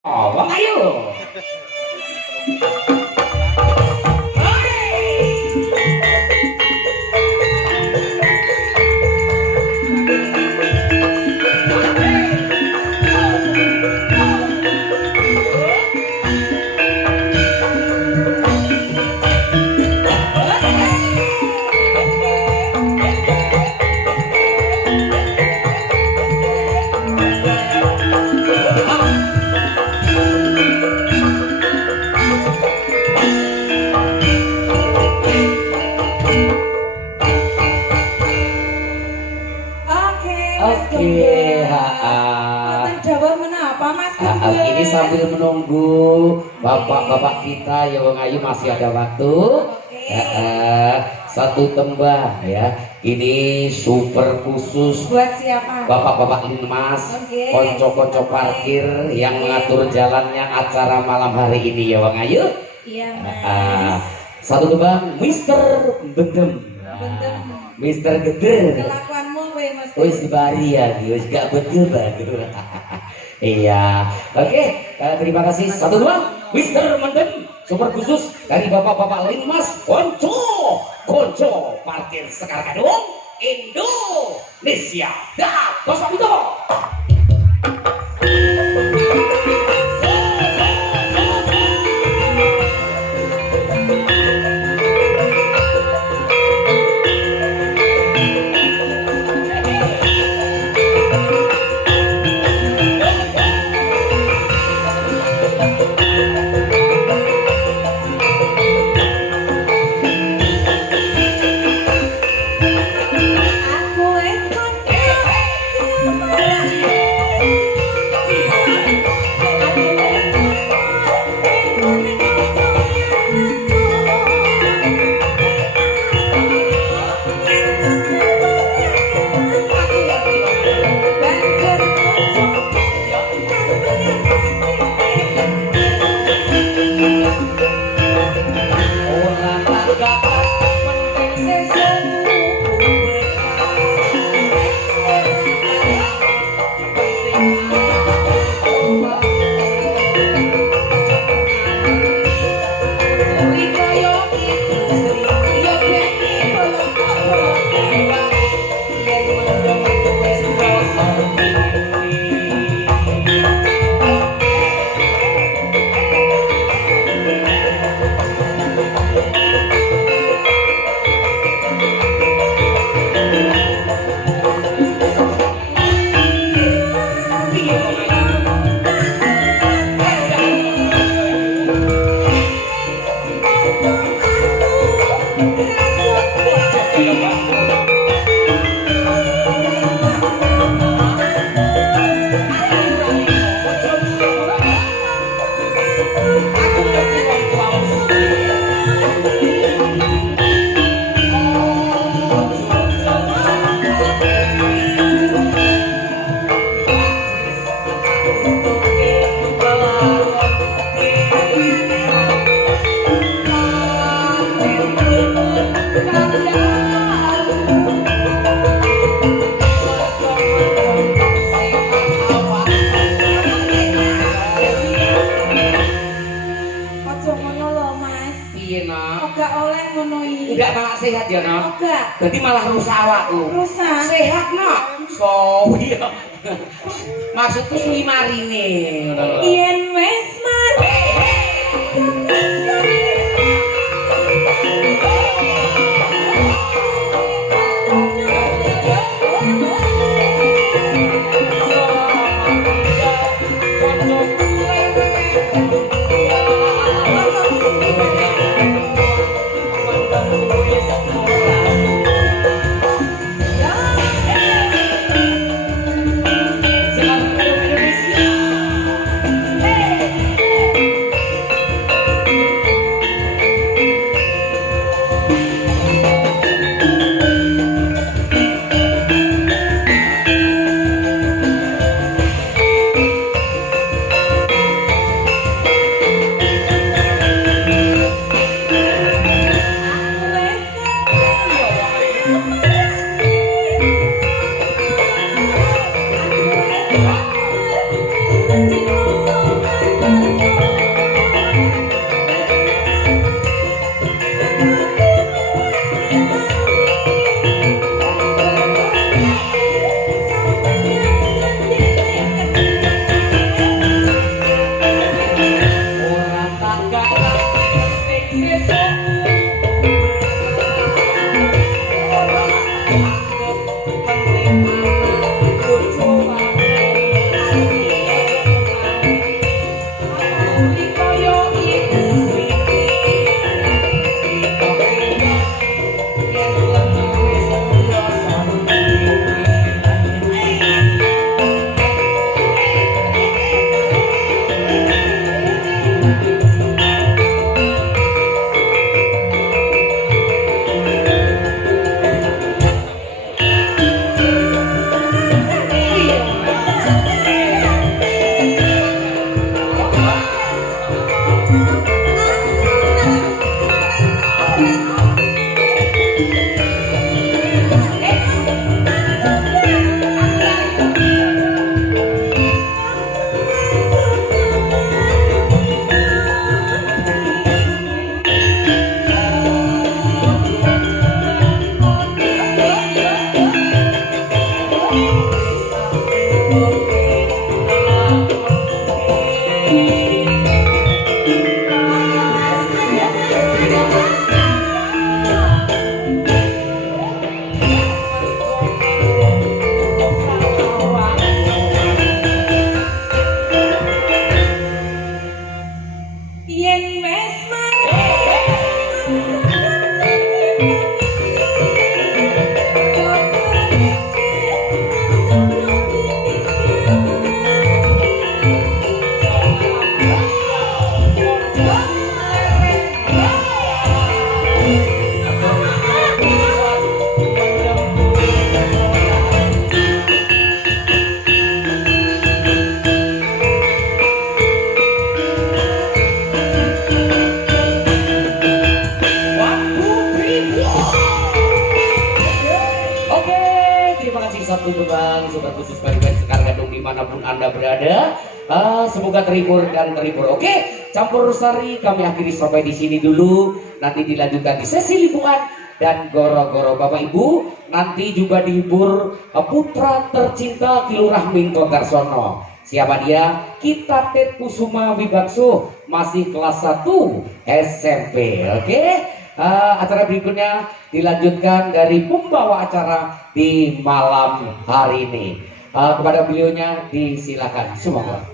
Oh, Bang Ayu. Ini sambil menunggu bapak-bapak kita ya Bang Ayu masih ada waktu. Satu tembang ya. Ini super khusus buat siapa? Bapak-bapak Linmas, konco-konco parkir yang mengatur jalannya acara malam hari ini ya Bang Ayu. Iya, Mas. Satu tembang Mister Bendem. Mister Gede. Kelakuanmu we Mas. Wis dibari ya, wis gak betul bagus. Iya, oke, terima kasih. Satu dua, Mister Mendem, super khusus dari bapak-bapak Linmas, konco parkir Sekar Gadung, Indonesia. Dah, Bos Pamito. Sehat ya nak? Enggak. Berarti malah rusak awakku. Rusak. Sehat nak? So iya. Maksudku suwi marine ngono lho. Yen wis mari. Hey! untuk Bang super khusus bagi Sekar Gadung dimanapun anda berada. Semoga terhibur dan terhibur. Oke, campur sari kami akhiri sampai di sini dulu. Nanti dilanjutkan di sesi libuan dan goro-goro Bapak Ibu. Nanti juga dihibur putra tercinta Kilurah Minto Darsono. Siapa dia? Kita Ted Kusuma Wibaksu, masih kelas 1 SMP. Oke. Acara berikutnya dilanjutkan dari pembawa acara di malam hari ini. Kepada beliaunya disilakan. Semoga.